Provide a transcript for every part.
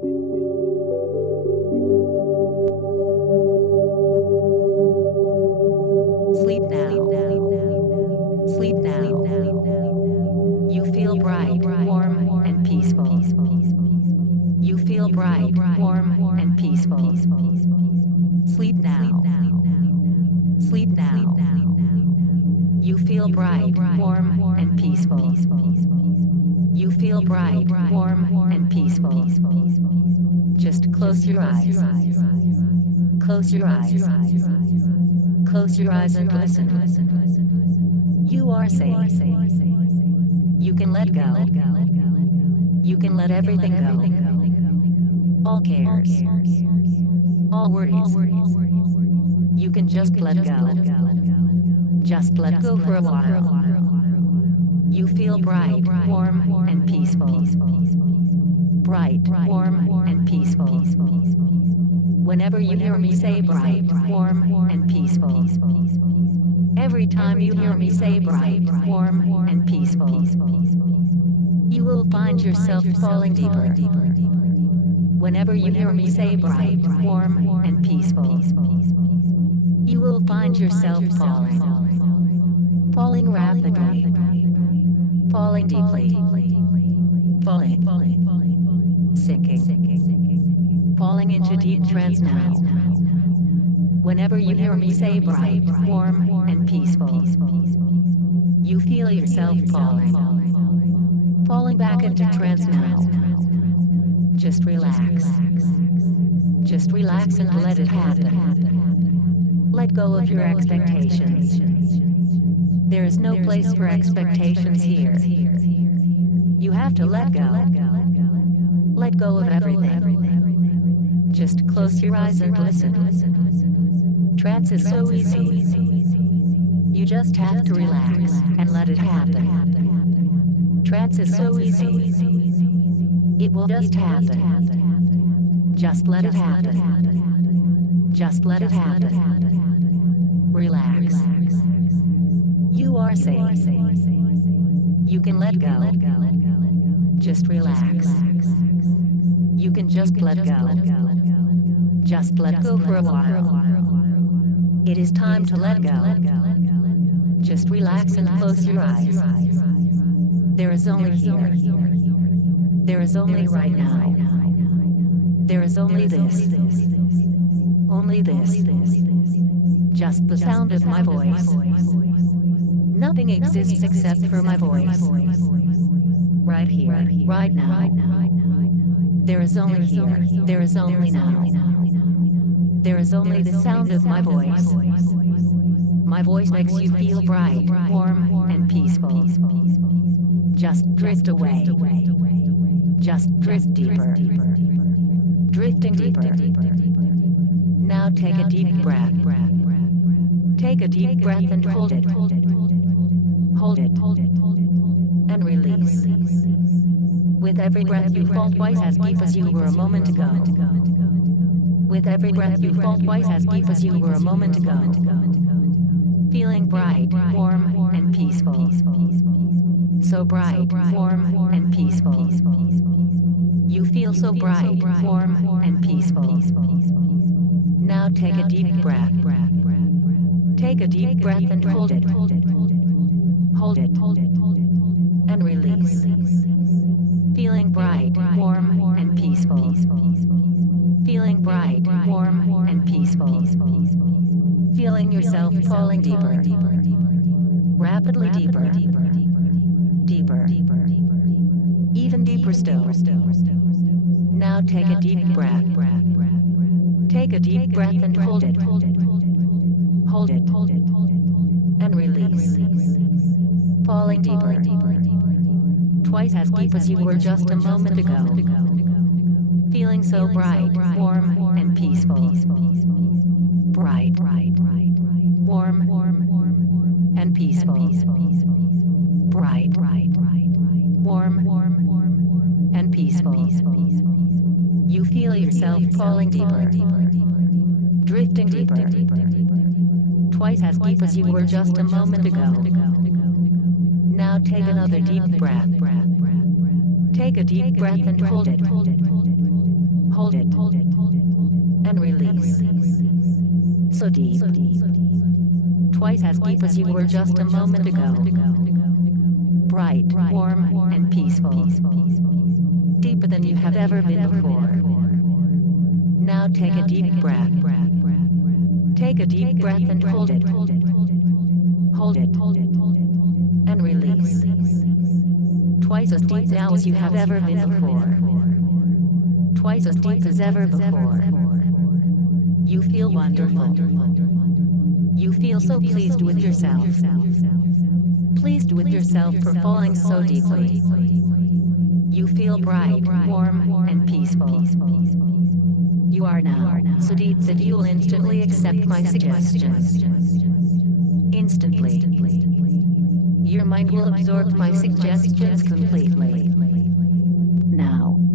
Sleep now. Sleep now. You feel bright, warm, and peaceful. You feel bright, warm, and peaceful. Sleep now. Sleep now. You feel bright, warm, and peaceful. You feel bright, warm, and peaceful. Just close your eyes. Close your eyes. Close your eyes and listen. You are safe. You can let go. You can let everything go. All cares. All worries. You can just let go. Just let go for a while. You feel bright, warm, and peaceful. Bright, warm, and peaceful. Whenever you hear me say bright, warm, and peaceful. Every time you hear me say bright, warm, and peaceful, you will find yourself falling deeper. Whenever you hear me say bright, warm, and peaceful, you will find yourself falling. Falling rapidly. Falling deeply. Falling. Sinking. Falling into deep trance now. Whenever you hear me say bright, warm, and peaceful, you feel yourself falling. Falling back into trance now. Just relax. Just relax and let it happen. Let go of your expectations. There is no place for expectations here. You have to let go. Let go of everything. Just close your eyes and listen. Trance is so easy. You just have to relax and let it happen. Trance is so easy. It will just happen. Just let it happen. Just let it happen. Relax. You are safe. You can let go. Just relax. You can just let go. Just let go for a while. It is time to let go. Just relax and close your eyes. There is only here. There is only right now. There is only this. Only this. Just the sound of my voice. Nothing exists except for my voice. Right here, right now. There is only here. There is only now. There is only the sound of my voice. My voice makes you feel bright, warm, and peaceful. Just drift away. Just drift deeper. Drifting deeper. Now take a deep breath. Take a deep breath and hold it. Hold it. And release. With every breath you fall twice as deep as you were a moment ago. With every breath you fall twice as deep as you were a moment ago. Feeling bright, warm, and peaceful. So bright, warm, and peaceful. You feel so bright, warm, and peaceful. Now take a deep breath. Take a deep breath and hold it. Hold it. And release. Feeling bright, warm, and peaceful. Feeling bright, warm, and peaceful. Feeling yourself falling deeper. Rapidly deeper. Deeper. Even deeper still. Now take a deep breath. Take a deep breath and hold it. Hold it. And release. Falling deeper. Twice as deep as you were just a moment ago. Feeling so bright, warm, and peaceful. Bright, warm, and peaceful. Bright, warm, and peaceful. You feel yourself falling deeper. Drifting deeper. Twice as deep as you were just a moment ago. Now take another deep breath. Take a deep breath and hold it. hold it, and release. So deep, twice as deep as you were just a moment ago. Bright, warm, and peaceful. Deeper than you have ever been before. Now take a deep breath. Take a deep breath and hold it. Hold it, and release. Twice as deep now as you have ever been before. Twice as deep as ever before. You feel wonderful. You feel so pleased with yourself. Pleased with yourself for falling so deeply. You feel bright, warm, and peaceful. You are now so deep that you will instantly accept my suggestions. Instantly. Your mind will absorb my suggestions completely.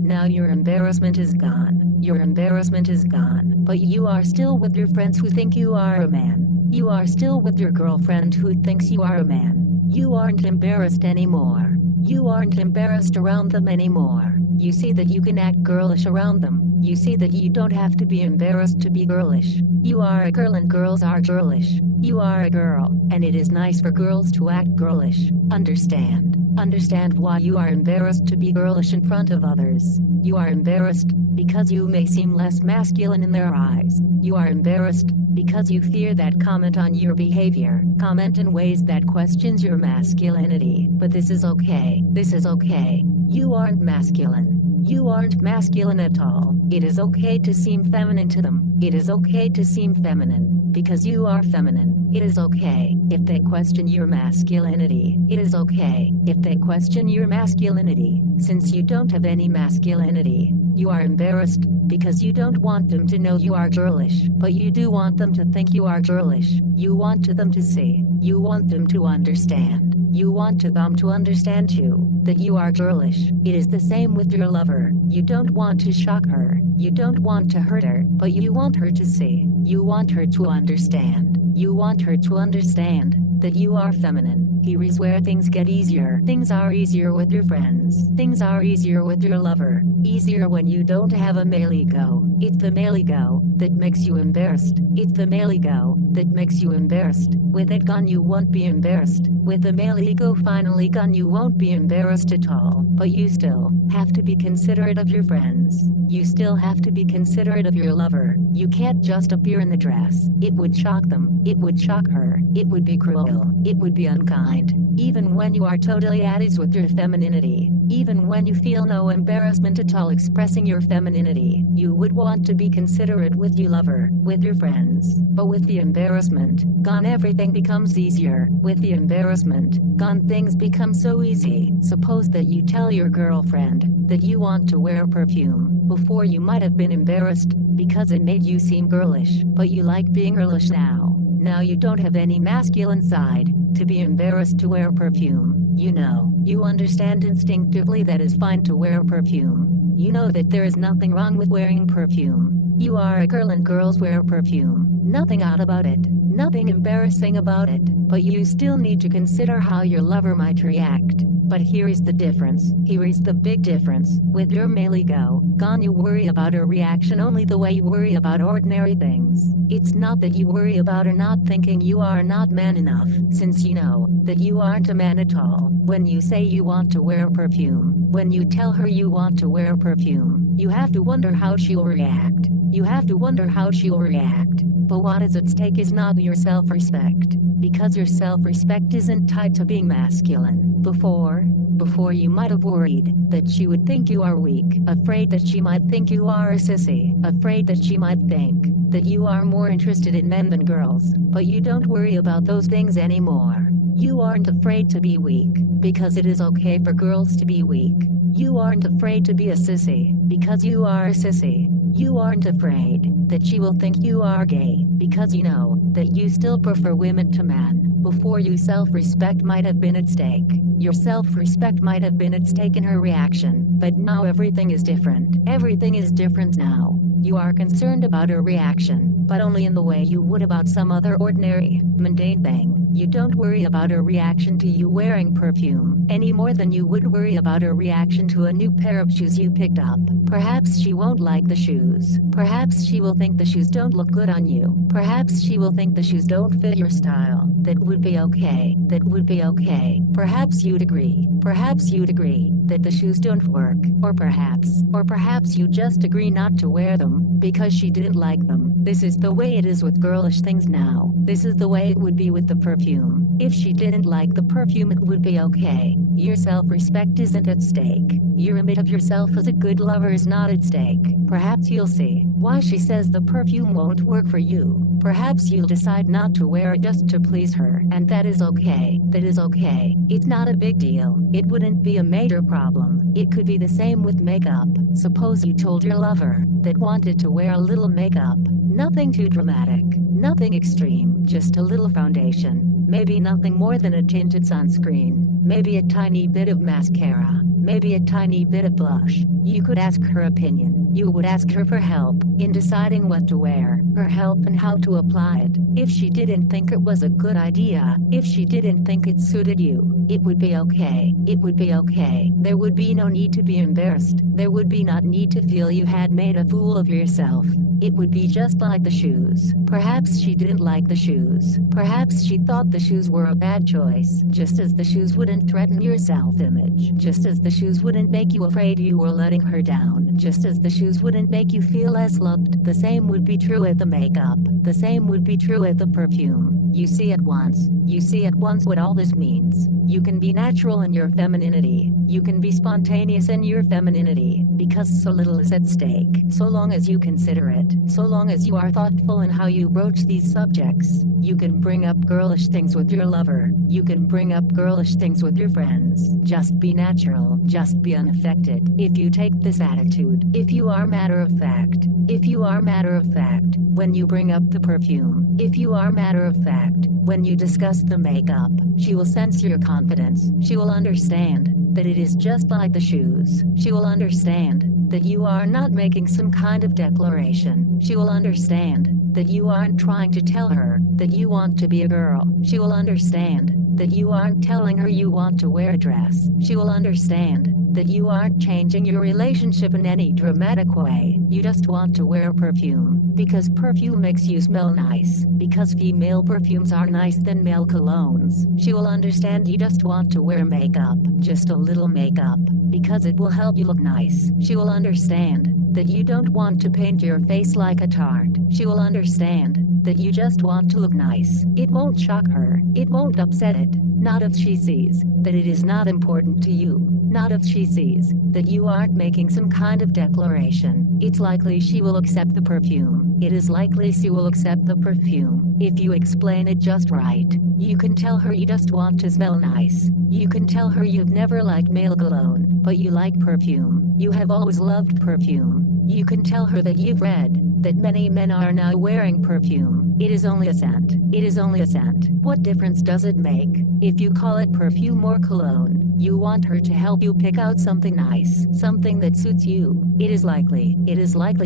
Now your embarrassment is gone. Your embarrassment is gone. But you are still with your friends who think you are a man. You are still with your girlfriend who thinks you are a man. You aren't embarrassed anymore. You aren't embarrassed around them anymore. You see that you can act girlish around them. You see that you don't have to be embarrassed to be girlish. You are a girl and girls are girlish. You are a girl, and it is nice for girls to act girlish. Understand. Understand why you are embarrassed to be girlish in front of others. You are embarrassed because you may seem less masculine in their eyes. You are embarrassed because you fear that comment on your behavior, comment in ways that questions your masculinity. But this is okay. This is okay. You aren't masculine. You aren't masculine at all. It is okay to seem feminine to them. It is okay to seem feminine, because you are feminine. It is okay if they question your masculinity. It is okay if they question your masculinity, since you don't have any masculinity. You are embarrassed because you don't want them to know you are girlish, but you do want them to think you are girlish. You want them to see. You want them to understand. You want them to understand too, that you are girlish. It is the same with your lover. You don't want to shock her. You don't want to hurt her, but you want her to see. You want her to understand. You want her to understand that you are feminine. Here is where things get easier. Things are easier with your friends. Things are easier with your lover. Easier when you don't have a male ego. It's the male ego that makes you embarrassed. It's the male ego that makes you embarrassed. With it gone, you won't be embarrassed. With the male ego finally gone, you won't be embarrassed at all. But you still have to be considerate of your friends. You still have to be considerate of your lover. You can't just appear in the dress. It would shock them. It would shock her. It would be cruel. It would be unkind. Even when you are totally at ease with your femininity, even when you feel no embarrassment at all expressing your femininity, you would want to be considerate with your lover, with your friends. But with the embarrassment gone, everything becomes easier. With the embarrassment gone, things become so easy. Suppose that you tell your girlfriend that you want to wear perfume. Before, you might have been embarrassed because it made you seem girlish, but you like being girlish now. Now you don't have any masculine side to be embarrassed to wear perfume. You know, you understand instinctively that it's fine to wear perfume. You know that there is nothing wrong with wearing perfume. You are a girl and girls wear perfume. Nothing odd about it. Nothing embarrassing about it. But you still need to consider how your lover might react. But here is the difference. Here is the big difference. With your male ego gone, you worry about her reaction only the way you worry about ordinary things. It's not that you worry about her not thinking you are not man enough, since you know that you aren't a man at all. When you say you want to wear perfume, when you tell her you want to wear perfume, you have to wonder how she'll react. You have to wonder how she'll react. But what is at stake is not your self-respect, because your self-respect isn't tied to being masculine. Before you might have worried that she would think you are weak, afraid that she might think you are a sissy, afraid that she might think that you are more interested in men than girls. But you don't worry about those things anymore. You aren't afraid to be weak, because it is okay for girls to be weak. You aren't afraid to be a sissy, because you are a sissy. You aren't afraid that she will think you are gay, because you know that you still prefer women to men. Before, your self-respect might have been at stake. Your self-respect might have been at stake in her reaction. But now everything is different. Everything is different now. You are concerned about her reaction, but only in the way you would about some other ordinary, mundane thing. You don't worry about her reaction to you wearing perfume any more than you would worry about her reaction to a new pair of shoes you picked up. Perhaps she won't like the shoes. Perhaps she will think the shoes don't look good on you. Perhaps she will think the shoes don't fit your style. That would be okay. That would be okay. Perhaps you'd agree. Perhaps you'd agree that the shoes don't work. Or perhaps you just agree not to wear them because she didn't like them. This is the way it is with girlish things now. This is the way it would be with the perfume. If she didn't like the perfume, it would be okay. Your self-respect isn't at stake. Your image of yourself as a good lover is not at stake. Perhaps you'll see why she says the perfume won't work for you. Perhaps you'll decide not to wear it just to please her, and that is okay. That is okay. It's not a big deal. It wouldn't be a major problem. It could be the same with makeup. Suppose you told your lover that wanted to wear a little makeup. Nothing too dramatic. Nothing extreme. Just a little foundation. Maybe nothing more than a tinted sunscreen. Maybe a tiny bit of mascara. Maybe a tiny bit of blush. You could ask her opinion. You would ask her for help in deciding what to wear, her help and how to apply it. If she didn't think it was a good idea, if she didn't think it suited you, it would be okay. It would be okay. There would be no need to be embarrassed. There would be not need to feel you had made a fool of yourself. It would be just like the shoes. Perhaps she didn't like the shoes. Perhaps she thought the shoes were a bad choice. Just as the shoes wouldn't threaten your self-image. Just as the shoes wouldn't make you afraid you were letting her down. Just as the shoes wouldn't make you feel less loved. The same would be true with the makeup. The same would be true with the perfume. You see at once. You see at once what all this means. You can be natural in your femininity. You can be spontaneous in your femininity, because so little is at stake. So long as you consider it, so long as you are thoughtful in how you broach these subjects, you can bring up girlish things with your lover. You can bring up girlish things with your friends. Just be natural. Just be unaffected. If you take this attitude, if you are matter of fact, if you are matter of fact, when you bring up the perfume, if you are matter of fact, when you discuss the makeup, she will sense your confidence. She will understand that it is just like the shoes. She will understand that you are not making some kind of declaration. She will understand that you aren't trying to tell her that you want to be a girl. She will understand that you aren't telling her you want to wear a dress. She will understand that you aren't changing your relationship in any dramatic way. You just want to wear perfume because perfume makes you smell nice. Because female perfumes are nice than male colognes. She will understand you just want to wear makeup, just a little makeup, because it will help you look nice. She will understand that you don't want to paint your face like a tart. She will understand that you just want to look nice. It won't shock her. It won't upset it. Not if she sees that it is not important to you. Not if she sees that you aren't making some kind of declaration. It's likely she will accept the perfume. It is likely she will accept the perfume if you explain it just right. You can tell her you just want to smell nice. You can tell her you've never liked male cologne, but you like perfume. You have always loved perfume. You can tell her that you've read that many men are now wearing perfume. It is only a scent. It is only a scent. What difference does it make if you call it perfume or cologne? You want her to help you pick out something nice, something that suits you. It is likely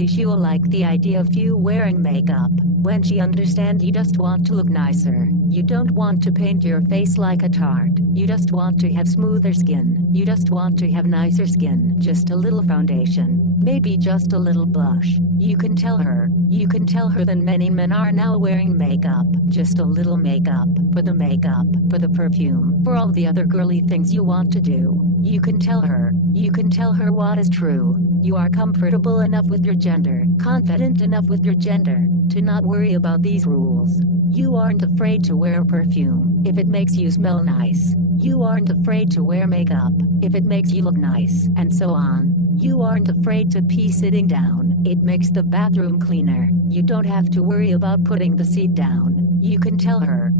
she will like the idea of you wearing makeup. When she understands you just want to look nicer. You don't want to paint your face like a tart. You just want to have smoother skin. You just want to have nicer skin. Just a little foundation. Maybe just a little blush. You can tell her that many men are now wearing makeup. Just a little makeup. For the makeup. For the perfume. For all the other girly things you want to do. You can tell her what is true. You are comfortable enough with your gender. Confident enough with your gender. To not worry about these rules. You aren't afraid to wear perfume if it makes you smell nice. You aren't afraid to wear makeup if it makes you look nice, and so on. You aren't afraid to pee sitting down. It makes the bathroom cleaner. You don't have to worry about putting the seat down. You can tell her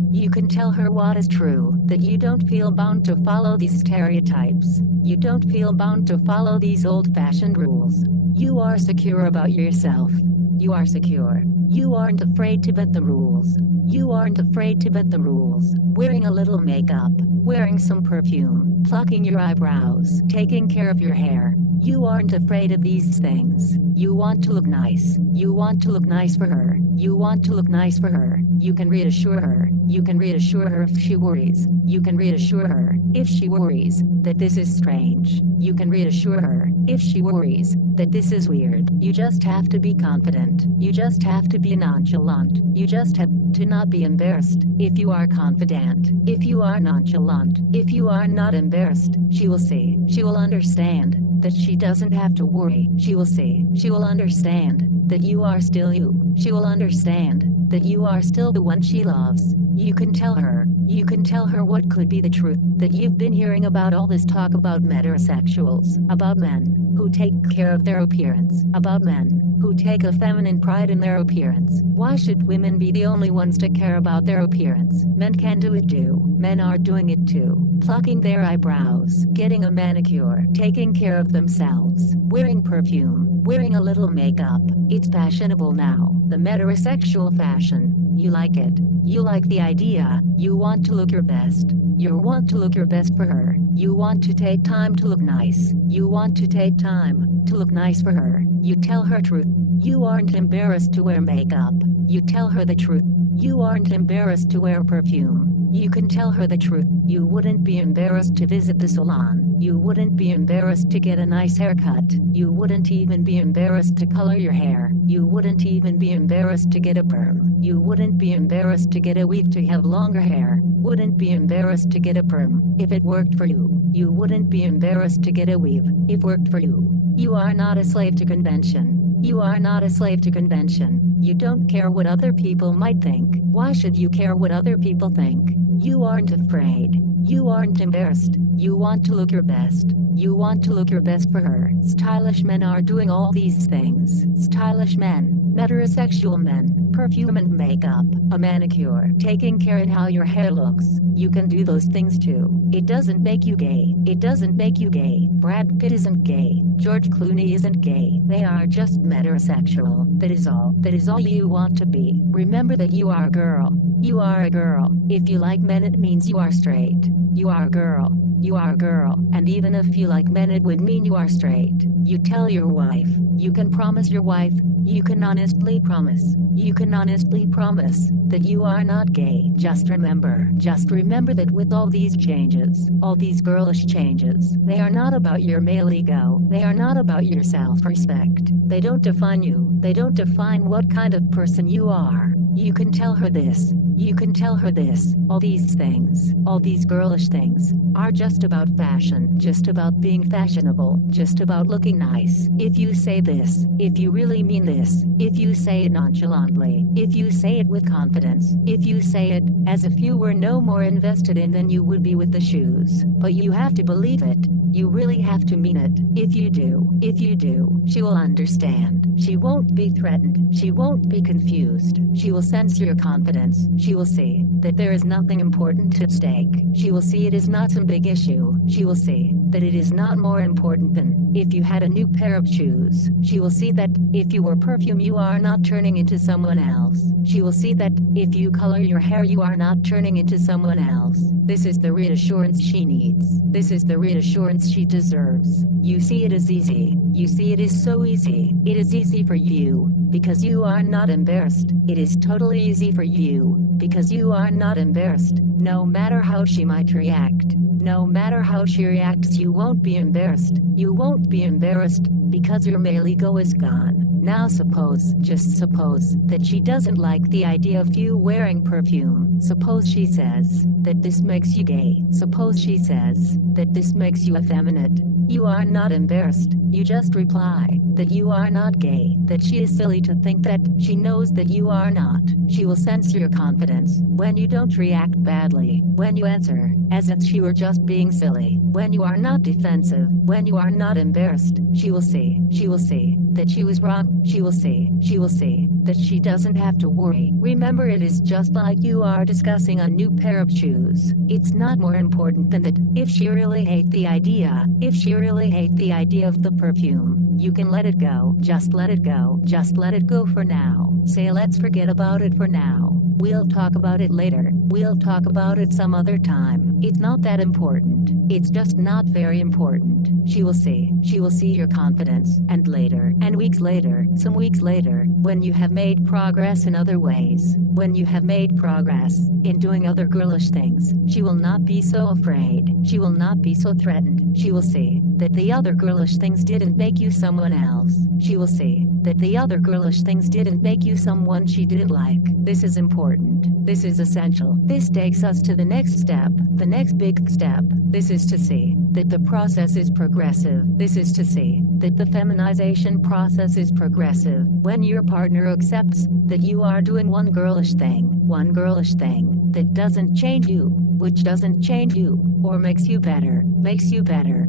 what is true, that you don't feel bound to follow these stereotypes. You don't feel bound to follow these old-fashioned rules. You are secure about yourself. You are secure. You aren't afraid to bend the rules. You aren't afraid to bend the rules. Wearing a little makeup, wearing some perfume, plucking your eyebrows, taking care of your hair. You aren't afraid of these things. You want to look nice. You want to look nice for her. You want to look nice for her. You can reassure her. You can reassure her if she worries. You can reassure her if she worries that this is strange. You can reassure her if she worries that this is weird. You just have to be confident. You just have to be nonchalant. You just have to not be embarrassed. If you are confident, if you are nonchalant, if you are not embarrassed, she will see. She will understand that she doesn't have to worry. She will see. She will understand that you are still you. She will understand that you are still the one she loves. You can tell her. You can tell her what could be the truth, that you've been hearing about all this talk about metrosexuals, about men who take care of their appearance, about men who take a feminine pride in their appearance. Why should women be the only ones to care about their appearance? Men can do it too. Men are doing it too. Plucking their eyebrows, getting a manicure, taking care of themselves, wearing perfume, wearing a little makeup. It's fashionable now. The metrosexual fashion. You like it. You like the idea. You want to look your best. You want to look your best for her. You want to take time to look nice. You want to take time to look nice for her. You tell her truth. You aren't embarrassed to wear makeup. You tell her the truth. You aren't embarrassed to wear perfume. You can tell her the truth. You wouldn't be embarrassed to visit the salon. You wouldn't be embarrassed to get a nice haircut. You wouldn't even be embarrassed to color your hair. You wouldn't even be embarrassed to get a perm. You wouldn't be embarrassed to get a weave to have longer hair. Wouldn't be embarrassed to get a perm if it worked for you. You wouldn't be embarrassed to get a weave if it worked for you. You are not a slave to convention. You are not a slave to convention. You don't care what other people might think. Why should you care what other people think? You aren't afraid. You aren't embarrassed. You want to look your best. You want to look your best for her. Stylish men are doing all these things. Stylish men, metrosexual men, perfume and makeup, a manicure, taking care in how your hair looks. You can do those things too. It doesn't make you gay. It doesn't make you gay. Brad Pitt isn't gay. George Clooney isn't gay. They are just metrosexual. That is all. That is all you want to be. Remember that you are a girl. You are a girl. If you like men, it means you are straight. You are a girl. You are a girl. And even if you like men, it would mean you are straight. You tell your wife. You can promise your wife. You can honestly promise. You can honestly promise that you are not gay. Just remember that with all these changes, all these girlish changes, they are not about your male ego. They are not about your self-respect. They don't define you. They don't define what kind of person you are. You can tell her this. You can tell her this. All these things, all these girlish things, are just about fashion, just about being fashionable, just about looking nice. If you say this, if you really mean this, if you say it nonchalantly, if you say it with confidence, if you say it as if you were no more invested in than you would be with the shoes, but you have to believe it. You really have to mean it. If you do, she will understand. She won't be threatened. She won't be confused. She will sense your confidence. She will see that there is nothing important at stake. She will see it is not some big issue. She will see that it is not more important than if you had a new pair of shoes. She will see that if you wear perfume, you are not turning into someone else. She will see that if you color your hair, you are not turning into someone else. This is the reassurance she needs. This is the reassurance she deserves. You see, it is easy. You see, it is so easy. It is easy for you because you are not embarrassed. It is totally easy for you because you are not embarrassed. No matter how she might react, no matter how she reacts, you won't be embarrassed. You won't be embarrassed because your male ego is gone. Now suppose, just suppose, that she doesn't like the idea of you wearing perfume. Suppose she says that this makes you gay. Suppose she says that this makes you effeminate. You are not embarrassed. You just reply that you are not gay, that she is silly to think that. She knows that you are not. She will sense your confidence when you don't react badly, when you answer as if she were just being silly, when you are not defensive, when you are not embarrassed. She will see that she was wrong. She will see that she doesn't have to worry. Remember, it is just like you are discussing a new pair of shoes. It's not more important than that. If she really hates the idea, of the perfume, you can let it go. Just let it go. Just let it go for now. Say, let's forget about it for now. We'll talk about it later. We'll talk about it some other time. It's not that important. It's just not very important. She will see. She will see your confidence. And later, and weeks later, some weeks later, when you have made progress in other ways, when you have made progress in doing other girlish things, she will not be so afraid. She will not be so threatened. She will see that the other girlish things didn't make you someone else. She will see that the other girlish things didn't make you someone she didn't like. This is important. This is essential. This takes us to the next step, the next big step. This is to see that the process is progressive. This is to see that the feminization process is progressive. When your partner accepts that you are doing one girlish thing that doesn't change you, which doesn't change you, or makes you better,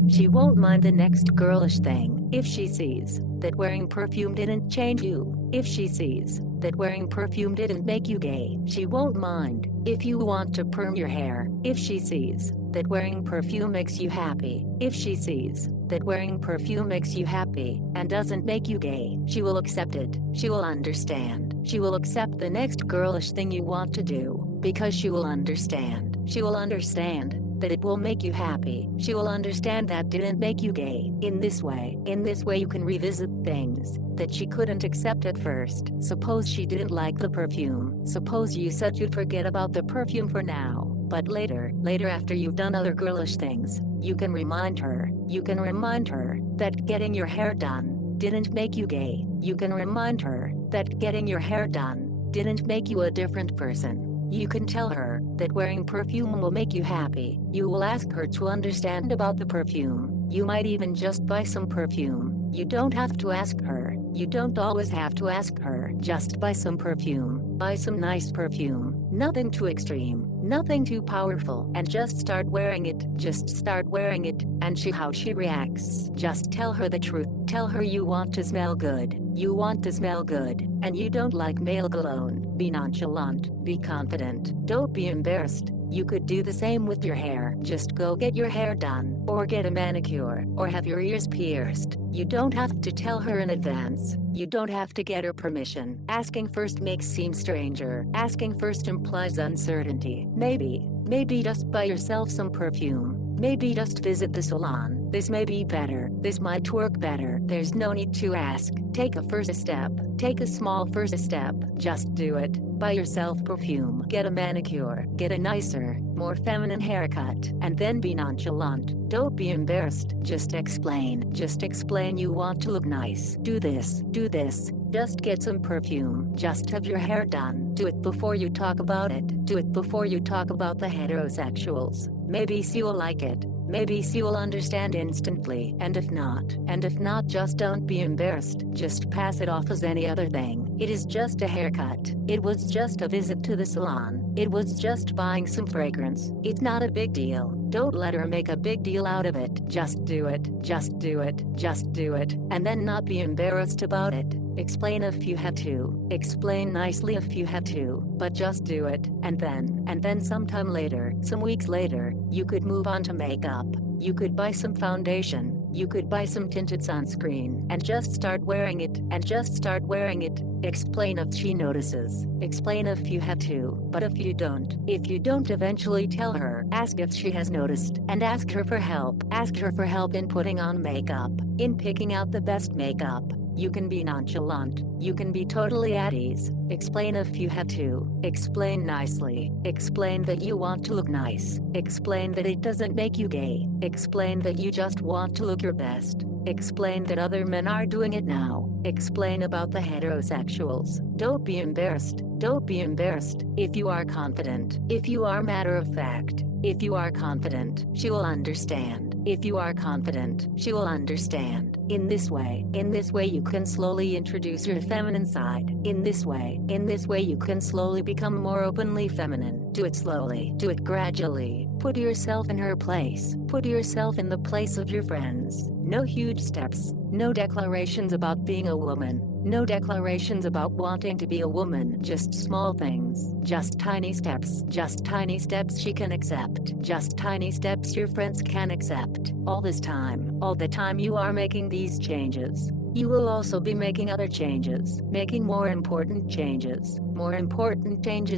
she won't mind the next girlish thing. If she sees that wearing perfume didn't change you, if she sees that wearing perfume didn't make you gay, she won't mind if you want to perm your hair. If she sees that wearing perfume makes you happy, if she sees that wearing perfume makes you happy and doesn't make you gay, she will accept it. She will understand. She will accept the next girlish thing you want to do because she will understand. She will understand that it will make you happy. She will understand that didn't make you gay. In this way you can revisit things that she couldn't accept at first. Suppose she didn't like the perfume. Suppose you said you'd forget about the perfume for now. But later after you've done other girlish things, you can remind her that getting your hair done didn't make you gay. You can remind her that getting your hair done didn't make you a different person. You can tell her that wearing perfume will make you happy. You will ask her to understand about the perfume. You might even just buy some perfume. You don't have to ask her. You don't always have to ask her. Just buy some perfume. Buy some nice perfume. Nothing too extreme. Nothing too powerful. And just start wearing it. Just start wearing it. And see how she reacts. Just tell her the truth. Tell her you want to smell good. You want to smell good. And you don't like male cologne. Be nonchalant. Be confident. Don't be embarrassed. You could do the same with your hair. Just go get your hair done, or get a manicure, or have your ears pierced. You don't have to tell her in advance. You don't have to get her permission. Asking first makes seem stranger. Asking first implies uncertainty. Maybe just buy yourself some perfume. Maybe just visit the salon. This may be better. This might work better. There's no need to ask. Take a first step. Take a small first step. Just do it. Buy yourself perfume. Get a manicure. Get a nicer, more feminine haircut. And then be nonchalant. Don't be embarrassed. Just explain. Just explain you want to look nice. Do this. Do this. Just get some perfume. Just have your hair done. Do it before you talk about it. Do it before you talk about the heterosexuals. Maybe she will like it. Maybe she will understand instantly. And if not, just don't be embarrassed. Just pass it off as any other thing. It is just a haircut. It was just a visit to the salon. It was just buying some fragrance. It's not a big deal. Don't let her make a big deal out of it. Just do it. Just do it. Just do it. And then not be embarrassed about it. Explain if you have to. Explain nicely if you have to. But just do it. And then sometime later, some weeks later, you could move on to makeup. You could buy some foundation. You could buy some tinted sunscreen. And just start wearing it. And just start wearing it. Explain if she notices. Explain if you have to. But if you don't eventually tell her. Ask if she has noticed. And ask her for help. Ask her for help in putting on makeup. In picking out the best makeup. You can be nonchalant. You can be totally at ease. Explain if you have to. Explain nicely. Explain that you want to look nice. Explain that it doesn't make you gay. Explain that you just want to look your best. Explain that other men are doing it now. Explain about the heterosexuals. Don't be embarrassed. Don't be embarrassed. If you are confident. If you are matter of fact. If you are confident, she will understand. If you are confident, she will understand. In this way you can slowly introduce your feminine side. In this way you can slowly become more openly feminine. Do it slowly. Do it gradually. Put yourself in her place. Put yourself in the place of your friends. No huge steps. No declarations about being a woman. No declarations about wanting to be a woman. Just small things. Just tiny steps. Just tiny steps she can accept. Just tiny steps your friends can accept. All the time you are making these changes. You will also be making other changes, making more important changes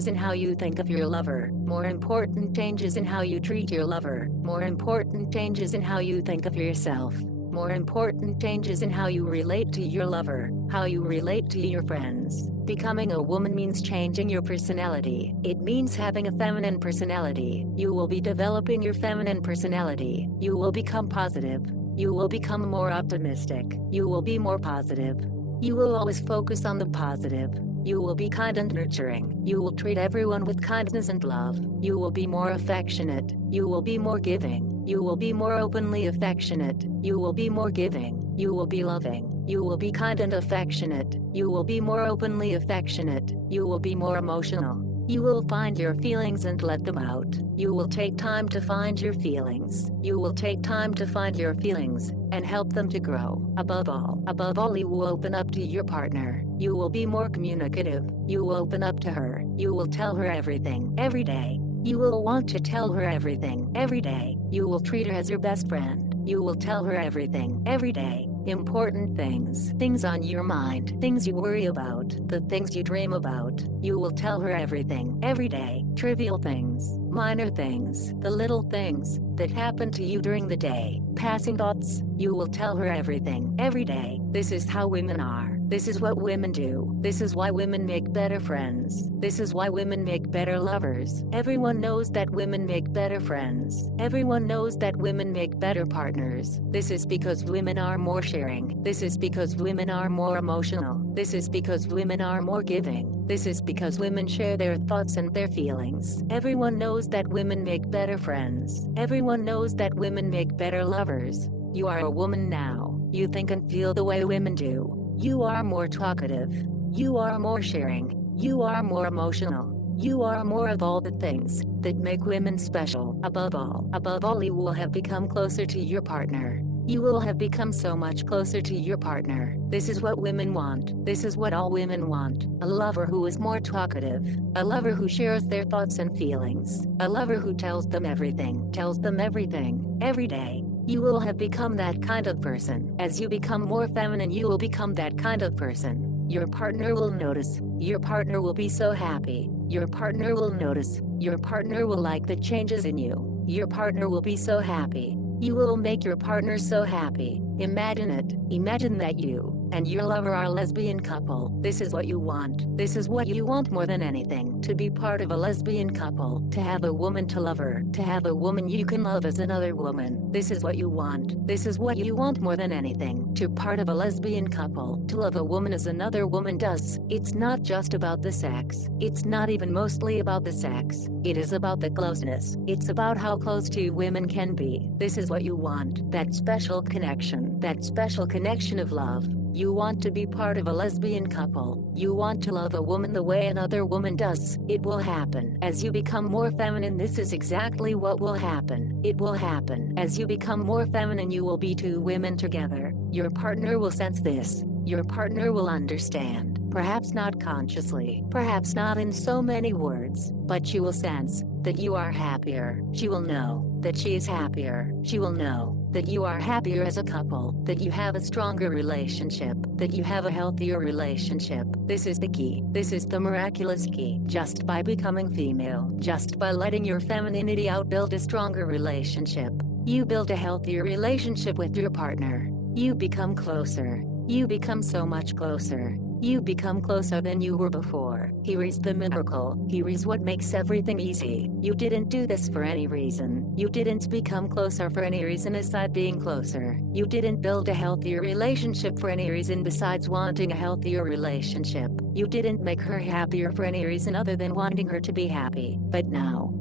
in how you think of your lover, more important changes in how you treat your lover, more important changes in how you think of yourself, more important changes in how you relate to your lover, how you relate to your friends. Becoming a woman means changing your personality. It means having a feminine personality. You will be developing your feminine personality. You will become positive. You will become more optimistic. You will be more positive. You will always focus on the positive. You will be kind and nurturing. You will treat everyone with kindness and love. You will be more affectionate. You will be more giving. You will be more openly affectionate. You will be more giving. You will be loving. You will be kind and affectionate. You will be more openly affectionate. You will be more emotional. You will find your feelings and let them out. You will take time to find your feelings. You will take time to find your feelings and help them to grow. Above all, you will open up to your partner. You will be more communicative. You will open up to her. You will tell her everything every day. You will want to tell her everything every day. You will treat her as your best friend. You will tell her everything every day. Important things on your mind, things you worry about, the things you dream about. You will tell her everything every day. Trivial things, minor things, the little things that happen to you during the day, passing thoughts. You will tell her everything every day. This is how women are. This is what women do. This is why women make better friends. This is why women make better lovers. Everyone knows that women make better friends. Everyone knows that women make better partners. This is because women are more sharing. This is because women are more emotional. This is because women are more giving. This is because women share their thoughts and their feelings. Everyone knows that women make better friends. Everyone knows that women make better lovers. You are a woman now. You think and feel the way women do. You are more talkative. You are more sharing. You are more emotional. You are more of all the things that make women special. Above all, you will have become closer to your partner. You will have become so much closer to your partner. This is what women want. This is what all women want. A lover who is more talkative. A lover who shares their thoughts and feelings. A lover who tells them everything every day. You will have become that kind of person. As you become more feminine, you will become that kind of person. Your partner will notice. Your partner will be so happy. Your partner will notice. Your partner will like the changes in you. Your partner will be so happy. You will make your partner so happy. Imagine it. Imagine that you and your lover are a lesbian couple. This is what you want. This is what you want more than anything. To be part of a lesbian couple. To have a woman to love her. To have a woman you can love as another woman. This is what you want. This is what you want more than anything. To part of a lesbian couple. To love a woman as another woman does. It's not just about the sex. It's not even mostly about the sex. It is about the closeness. It's about how close two women can be. This is what you want. That special connection. That special connection of love. You want to be part of a lesbian couple. You want to love a woman the way another woman does. It will happen. As you become more feminine, this is exactly what will happen. It will happen. As you become more feminine, you will be two women together. Your partner will sense this. Your partner will understand. Perhaps not consciously. Perhaps not in so many words. But she will sense that you are happier. She will know that she is happier. She will know that you are happier as a couple, that you have a stronger relationship, that you have a healthier relationship. This is the key. This is the miraculous key. Just by becoming female, just by letting your femininity out, build a stronger relationship. You build a healthier relationship with your partner. You become closer. You become so much closer. You become closer than you were before. Here is the miracle. Here is what makes everything easy. You didn't do this for any reason. You didn't become closer for any reason aside being closer. You didn't build a healthier relationship for any reason besides wanting a healthier relationship. You didn't make her happier for any reason other than wanting her to be happy. But now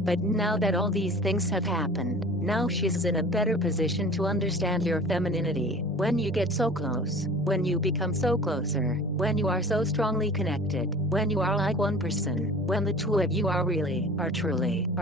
that all these things have happened, now she's in a better position to understand your femininity. When you get so close, when you become so closer, when you are so strongly connected, when you are like one person, when the two of you are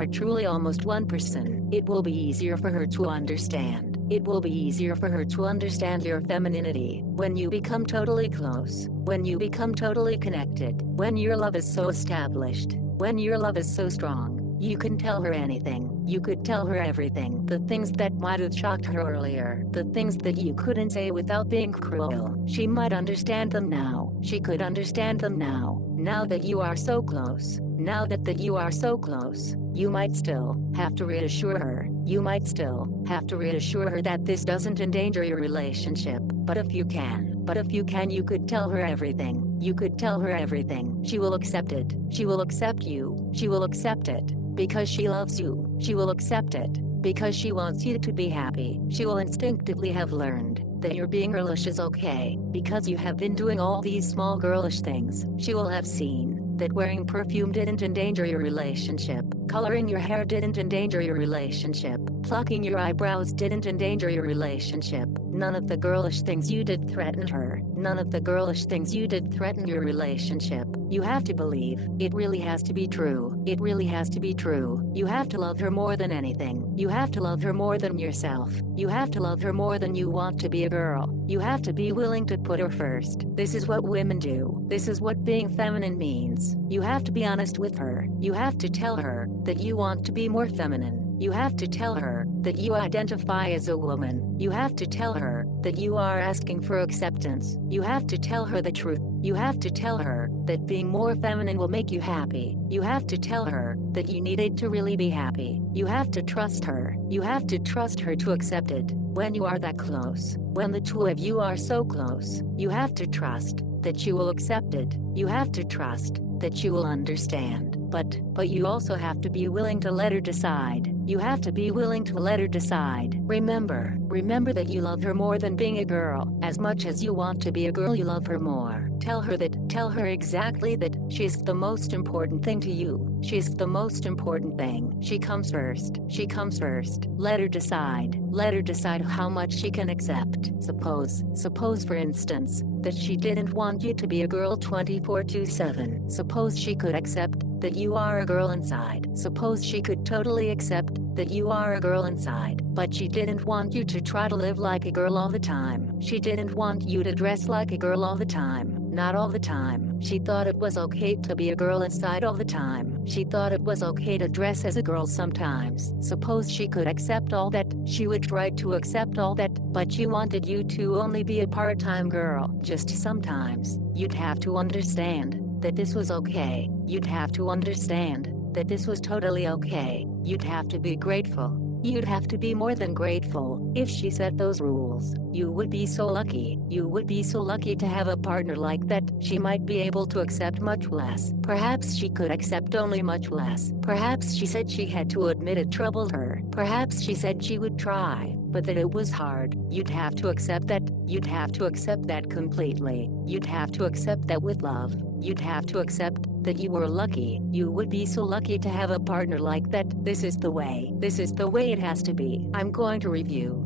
truly almost one person, it will be easier for her to understand. It will be easier for her to understand your femininity. When you become totally close, when you become totally connected, when your love is so established, when your love is so strong, you can tell her anything. You could tell her everything. The things that might have shocked her earlier. The things that you couldn't say without being cruel. She might understand them now. She could understand them now. Now that you are so close. Now that you are so close. You might still have to reassure her. You might still have to reassure her that this doesn't endanger your relationship. But if you can, you could tell her everything. You could tell her everything. She will accept it. She will accept you. She will accept it. Because she loves you. She will accept it. Because she wants you to be happy. She will instinctively have learned that your being girlish is okay. Because you have been doing all these small girlish things. She will have seen that wearing perfume didn't endanger your relationship. Coloring your hair didn't endanger your relationship. Plucking your eyebrows didn't endanger your relationship. None of the girlish things you did threatened her. None of the girlish things you did threaten your relationship. You have to believe. It really has to be true. It really has to be true. You have to love her more than anything. You have to love her more than yourself. You have to love her more than you want to be a girl. You have to be willing to put her first. This is what women do. This is what being feminine means. You have to be honest with her. You have to tell her that you want to be more feminine. You have to tell her that you identify as a woman. You have to tell her that you are asking for acceptance. You have to tell her the truth. You have to tell her that being more feminine will make you happy. You have to tell her that you need it to really be happy. You have to trust her. You have to trust her to accept it. When you are that close, when the two of you are so close, you have to trust that she will accept it. You have to trust that she will understand. But you also have to be willing to let her decide. You have to be willing to let her decide. Remember that you love her more than being a girl. As much as you want to be a girl, you love her more. Tell her exactly that she's the most important thing to you. She's the most important thing. She comes first. She comes first. Let her decide. Let her decide how much she can accept. Suppose for instance, that she didn't want you to be a girl 24/7. Suppose she could accept that you are a girl inside. Suppose she could totally accept that you are a girl inside. But she didn't want you to try to live like a girl all the time. She didn't want you to dress like a girl all the time. Not all the time. She thought it was okay to be a girl inside all the time. She thought it was okay to dress as a girl sometimes. Suppose she could accept all that. She would try to accept all that. But she wanted you to only be a part-time girl. Just sometimes. You'd have to understand that this was okay. You'd have to understand that this was totally okay. You'd have to be grateful. You'd have to be more than grateful. If she set those rules, you would be so lucky. You would be so lucky to have a partner like that. She might be able to accept much less. Perhaps she could accept only much less. Perhaps she said she had to admit it troubled her. Perhaps she said she would try, but that it was hard. You'd have to accept that. You'd have to accept that completely. You'd have to accept that with love. You'd have to accept that you were lucky. You would be so lucky to have a partner like that. This is the way. This is the way it has to be. I'm going to review.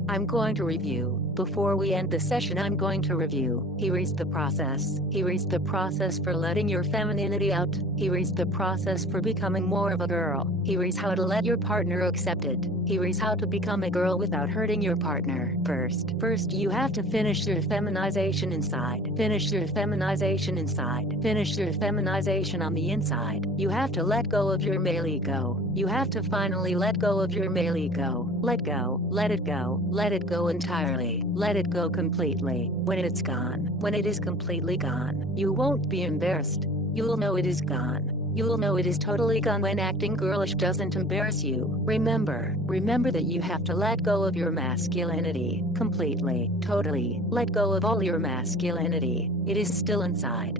Before we end the session, I'm going to review. Here is the process. Here is the process for letting your femininity out. Here is the process for becoming more of a girl. Here is how to let your partner accept it. Here is how to become a girl without hurting your partner. First, you have to finish your feminization inside. Finish your feminization inside. Finish your feminization on the inside. You have to let go of your male ego. You have to finally let go of your male ego. Let go. Let it go. Let it go entirely. Let it go completely. When it's gone, when it is completely gone, you won't be embarrassed. You'll know it is gone. You'll know it is totally gone when acting girlish doesn't embarrass you. Remember that you have to let go of your masculinity. Completely, totally. Let go of all your masculinity. It is still inside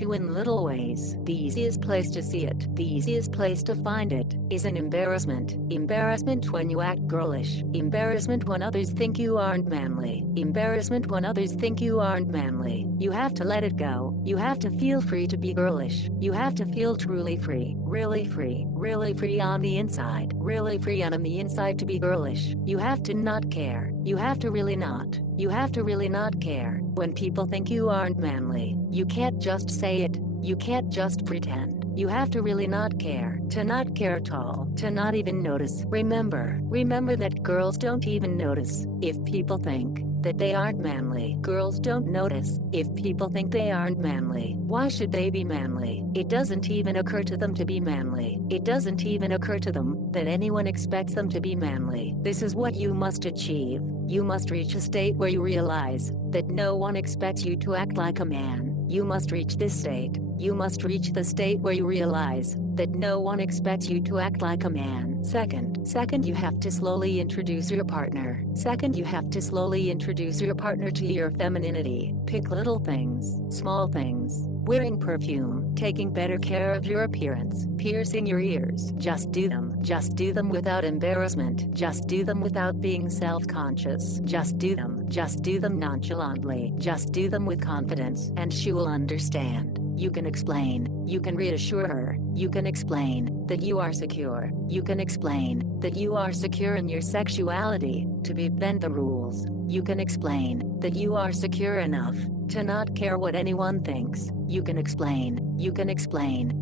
you in little ways. The easiest place to see it, the easiest place to find it, is an embarrassment. Embarrassment when you act girlish. Embarrassment when others think you aren't manly. Embarrassment when others think you aren't manly. You have to let it go. You have to feel free to be girlish. You have to feel truly free. Really free on the inside. Really free on the inside to be girlish. You have to not care. You have to really not. You have to really not care when people think you aren't manly. You can't just say it. You can't just pretend. You have to really not care. To not care at all. To not even notice. Remember that girls don't even notice if people think that they aren't manly. Girls don't notice. If people think they aren't manly, why should they be manly? It doesn't even occur to them to be manly. It doesn't even occur to them that anyone expects them to be manly. This is what you must achieve. You must reach a state where you realize that no one expects you to act like a man. You must reach this state. You must reach the state where you realize that no one expects you to act like a man. Second, you have to slowly introduce your partner. Second, you have to slowly introduce your partner to your femininity. Pick little things, small things. Wearing perfume, taking better care of your appearance, piercing your ears. Just do them. Just do them without embarrassment. Just do them without being self-conscious. Just do them. Just do them nonchalantly. Just do them with confidence, and she will understand. You can explain. You can reassure her. You can explain that you are secure. You can explain that you are secure in your sexuality to bend the rules. You can explain that you are secure enough to not care what anyone thinks. You can explain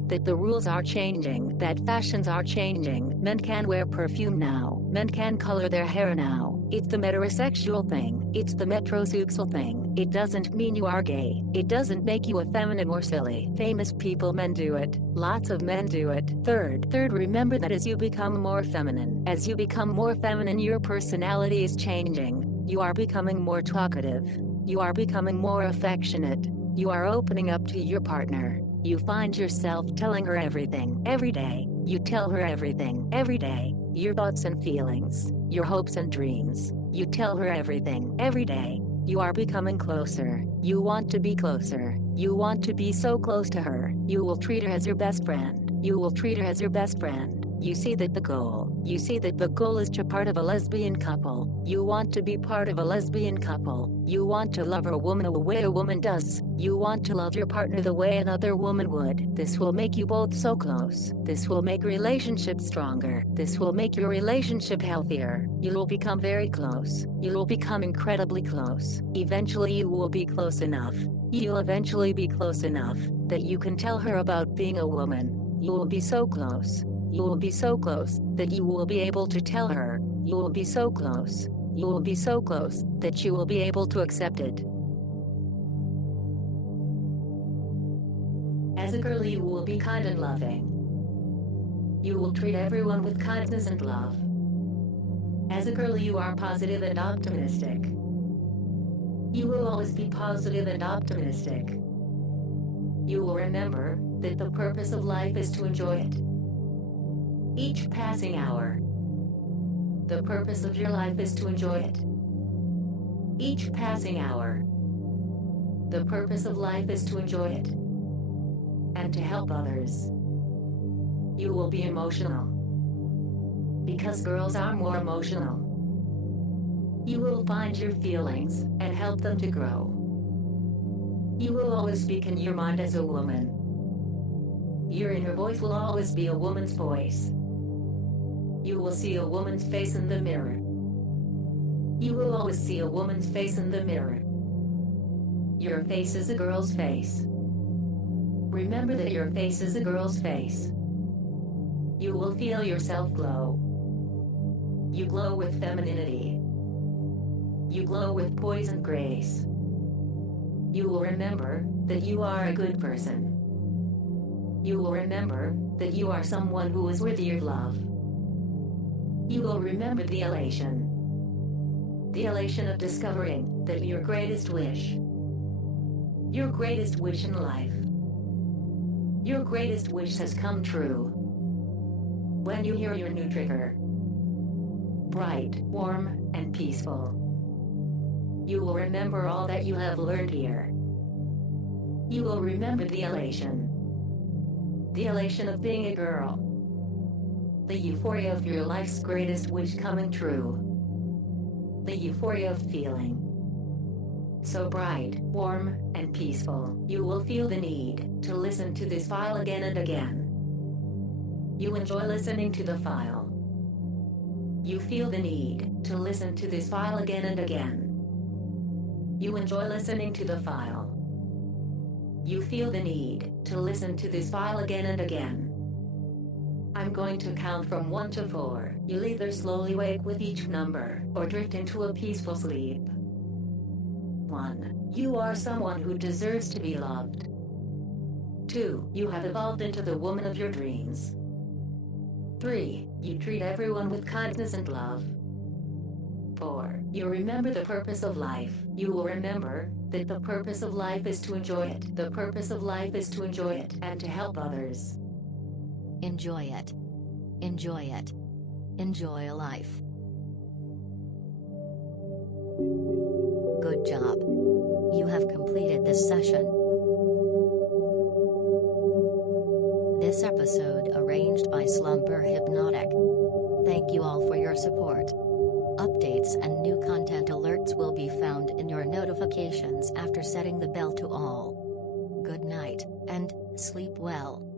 that the rules are changing, that fashions are changing. Men can wear perfume now. Men can color their hair now. It's the metrosexual thing. It's the metrosexual thing. It doesn't mean you are gay. It doesn't make you effeminate or silly. Famous people, men do it. Lots of men do it. Third, remember that as you become more feminine, your personality is changing. You are becoming more talkative. You are becoming more affectionate. You are opening up to your partner. You find yourself telling her everything every day. You tell her everything every day. Your thoughts and feelings, your hopes and dreams. You tell her everything every day. You are becoming closer. You want to be closer. You want to be so close to her. You will treat her as your best friend. You will treat her as your best friend. You see that the goal is to part of a lesbian couple. You want to be part of a lesbian couple. You want to love a woman the way a woman does. You want to love your partner the way another woman would. This will make you both so close. This will make relationships stronger. This will make your relationship healthier. You will become very close. You will become incredibly close. Eventually you will be close enough. You'll eventually be close enough that you can tell her about being a woman. You will be so close. You will be so close that you will be able to tell her. You will be so close. You will be so close that you will be able to accept it. As a girl, you will be kind and loving. You will treat everyone with kindness and love. As a girl, you are positive and optimistic. You will always be positive and optimistic. You will remember that the purpose of life is to enjoy it. Each passing hour. The purpose of your life is to enjoy it. Each passing hour. The purpose of life is to enjoy it. And to help others. You will be emotional. Because girls are more emotional. You will find your feelings and help them to grow. You will always speak in your mind as a woman. Your inner voice will always be a woman's voice. You will see a woman's face in the mirror. You will always see a woman's face in the mirror. Your face is a girl's face. Remember that your face is a girl's face. You will feel yourself glow. You glow with femininity. You glow with poise and grace. You will remember that you are a good person. You will remember that you are someone who is worthy of love. You will remember the elation of discovering that your greatest wish in life, your greatest wish has come true. When you hear your new trigger, bright, warm, and peaceful, you will remember all that you have learned here. You will remember the elation of being a girl. The euphoria of your life's greatest wish coming true. The euphoria of feeling so bright, warm, and peaceful. You will feel the need to listen to this file again and again. You enjoy listening to the file. You feel the need to listen to this file again and again. You enjoy listening to the file. You feel the need to listen to this file again and again. I'm going to count from 1 to 4. You'll either slowly wake with each number, or drift into a peaceful sleep. 1. You are someone who deserves to be loved. 2. You have evolved into the woman of your dreams. 3. You treat everyone with kindness and love. 4. You remember the purpose of life. You will remember that the purpose of life is to enjoy it. The purpose of life is to enjoy it and to help others. Enjoy it. Enjoy it. Enjoy life. Good job. You have completed this session. This episode arranged by Slumbrhypnotic. Thank you all for your support. Updates and new content alerts will be found in your notifications after setting the bell to all. Good night, and sleep well.